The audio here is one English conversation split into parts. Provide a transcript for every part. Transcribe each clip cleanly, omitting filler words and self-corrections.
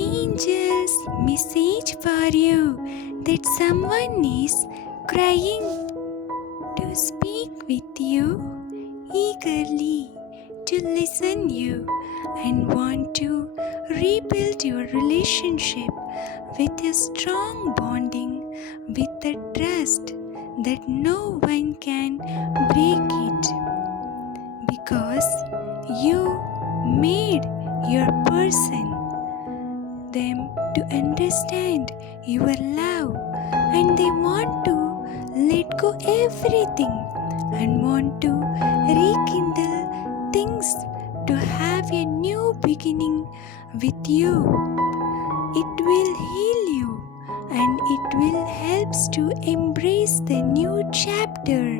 Angels, message for you that someone is crying to speak with you eagerly to listen you and want to rebuild your relationship with a strong bonding with the trust that no one can break it because you made your person them to understand your love and they want to let go everything and want to rekindle things to have a new beginning with you. It will heal you and it will help to embrace the new chapter.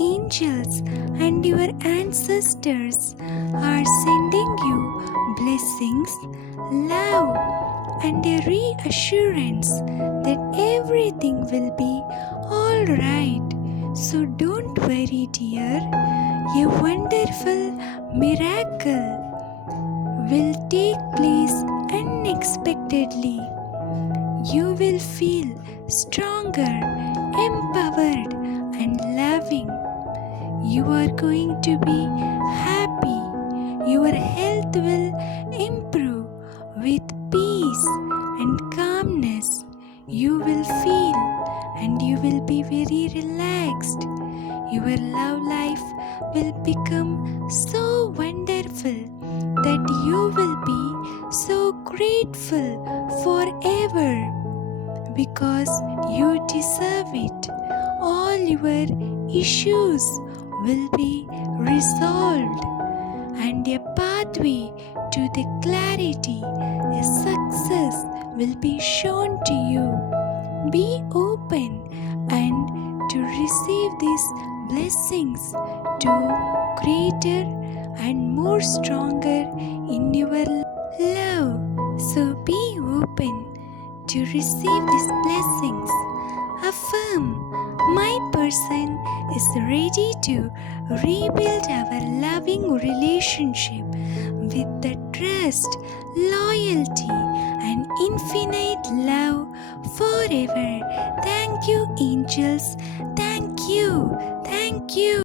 Angels and your ancestors are sending you blessings, love, and a reassurance that everything will be alright. So don't worry, dear. A wonderful miracle will take place unexpectedly. You will feel stronger, empowered, and loving. You are going to be happy. Your health will improve with peace and calmness. You will feel and you will be very relaxed. Your love life will become so wonderful that you will be so grateful forever because you deserve it. All your issues will be resolved and a pathway to the clarity, a success will be shown to you. Be open and to receive these blessings to greater and more stronger in your love. So be open to receive these blessings. Affirm, my person is ready to rebuild our loving relationship with the trust, loyalty, and infinite love forever. Thank you, angels. Thank you. Thank you.